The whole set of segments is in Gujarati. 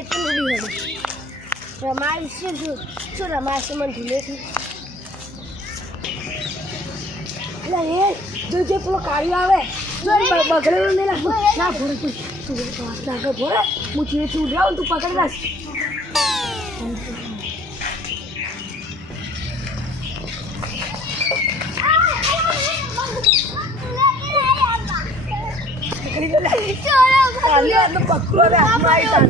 એટલું ઉડી હડે રમાય છે શું રમાશે મને ધૂલેથી એટલે એ જો જે પેલો કાળિયો આવે જો બગડેલો નહીં લાગતો ના ભોરે તું આગળ ભોરે હું ચીરેથી ઉડાવું તું પકડી લાશ પકડો રે હાથમાં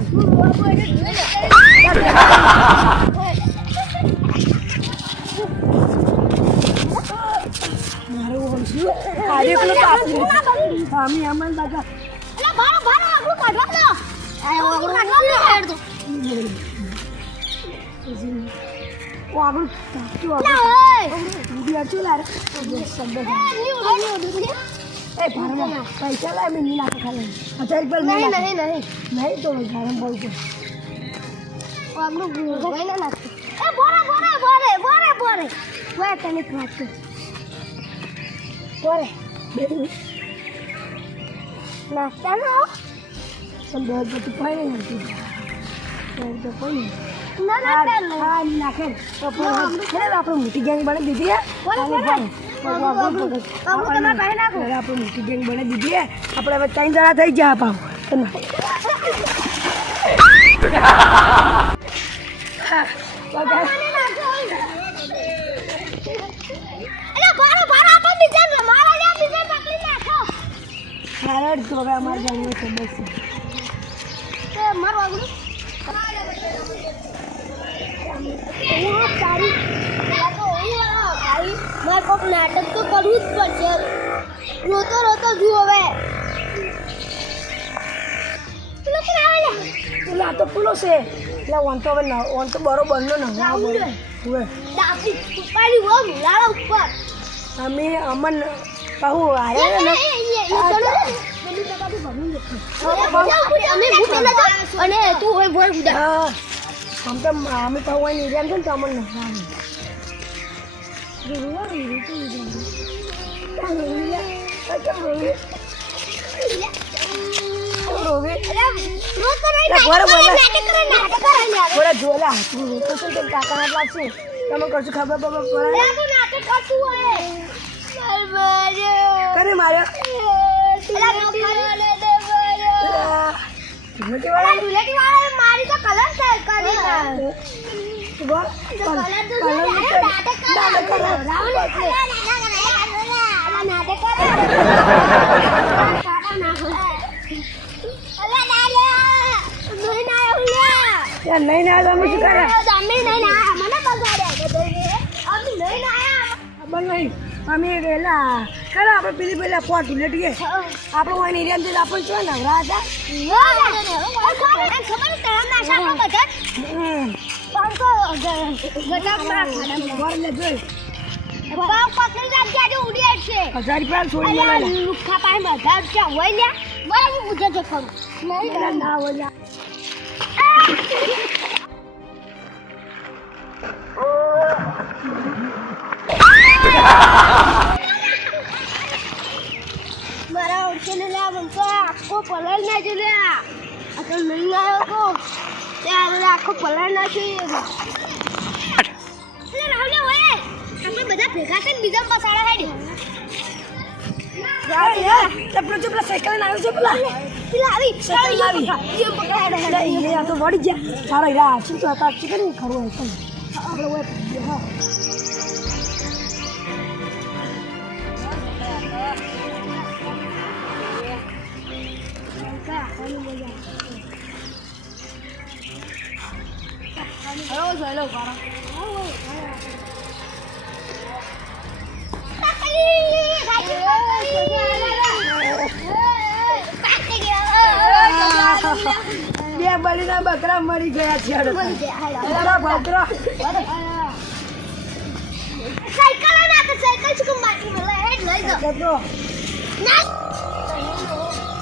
આવી અમન દાદા પૈસા લાય મેં નાખે ખાલી 1000 રૂપિયા નહીં તો ગરમ બોલ છે તને ખાતું બોરે નાસ્તા નો સંભાળ બધું પાઈ નથી તો કોઈ ના નાખે આપણે મોટી ગેંગ બને દીધી આપણે મોટી ગેંગ બને દીધી આપણે હવે 3 જણા થઈ ગયા પાવ હારડ તો હવે અમારે જવાનું છે બસ મારું મારે કોઈક નાટક તો કરવું જ પડશે રોતો રોતો જુ હવે પેલા તો પેલો છે એટલે વન તો હવે વન તો બરોબર નો ના ઉપર અમે અમન કહું હારે ને અને તું હોય બોલ બુડા આમ તો અમે કહું હોય નિર્યામ છે ને તો અમને તમે કરશું ખબર કરે મારે મારી તો કલર છે નહીં ના તમે શું કરે નહીં અમે પેલા ચાલો આપણે પેલી પેલા ફોટ લેટીએ આપણે હોય ને એરિયામાં આપણે શું નવરા હતા મારા ઓળખીને લ્યા બનતો આખો પલળ ના જો લ્યા આ તો નહીં આવ્યો તો ત્યારે આખો પલળ ના જોઈએ રાહુલ હોય આપણે બધા ભેગા થઈને બીજા પસાડા હેડી પેલા સાયકલ આવ્યો છે પેલા આવી તો વળી ગયા સારા હીરા છે તો હતા ચિકન ખરું હોય આપણે હોય હા hello para બે બળીના બકરા મરી ગયા છે બકરા સાયકલ ના તો સાયકલ છે માટી મળે હેડ લઈ જાઓ ના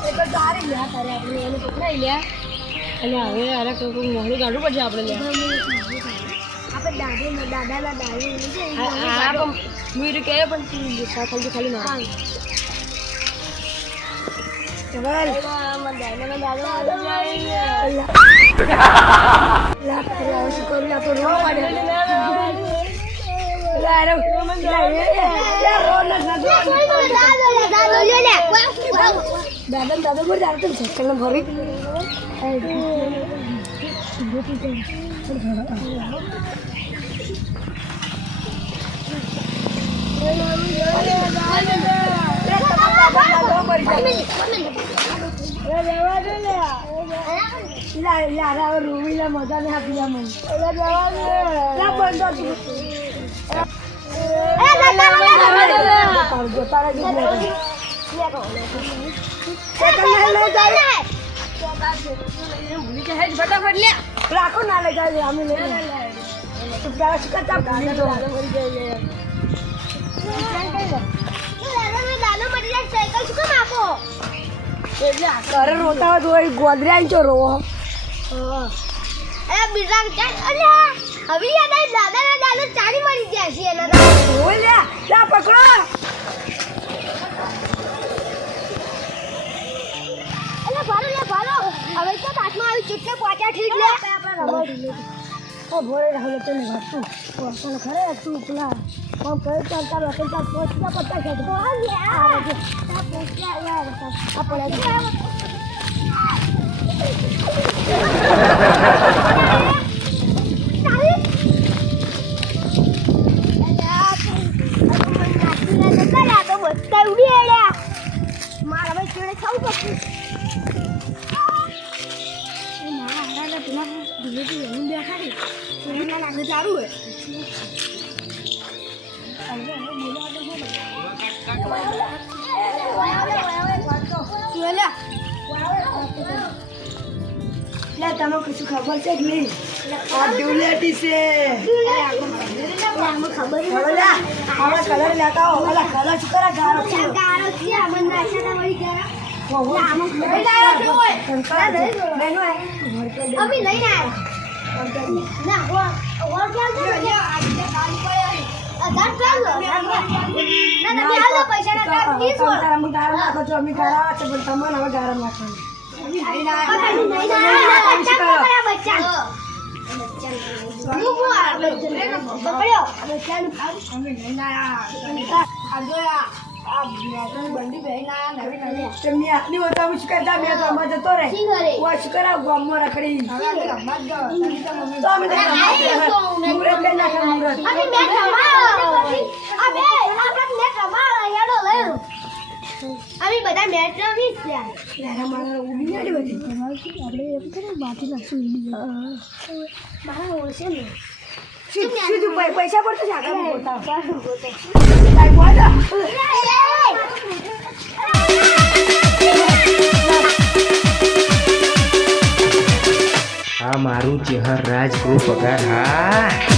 એ તો ગાડી લ્યા તારે આપણે એને પકડાઈ લ્યા અને હવે અરે કોઈ મોહરું ગાડું પડશે આપણે લ્યા આપણે દાદાના દાદી મીર કે પણ સાયકલ ખાલી માર દાદા બોલ દાદા સાયકલ ભરી રૂવીલા મજા ને આપી મને ફટાફટ લે રાખો ના લઈ જાય અમે ઘરે રોતા હોય તો ગોદરા ચો રોવો બીજા હવે દાદા ચાલી મળી ગયા છે એના પકડો ભાલો હવે તો હાથમાં આવી ચૂટકે પાછા ઠીક લે ભોરે રાહુલ તો નહીં હતું પણ ખરે તું પેલા કોમ કરે ચાલતા રખડતા પહોંચતા પતા છે મારા ભાઈ ચેડે ખાવું પડતું ચાલુ હોય તમે કશું ખબર છે કે નહીં ડુલેટી છે ખબર કલર લેતા હો કલર શું કરે ગારો બંડી બહેના નવી નવી આટલી હોય તો અમે શું કરતા મેં તો અમારે જતો રહે શું કરા ગામમાં રખડી અમે બધા મેચ રમી પૈસા પડતો છે આ મારું ચહેર રાજગૃહ પગાર હા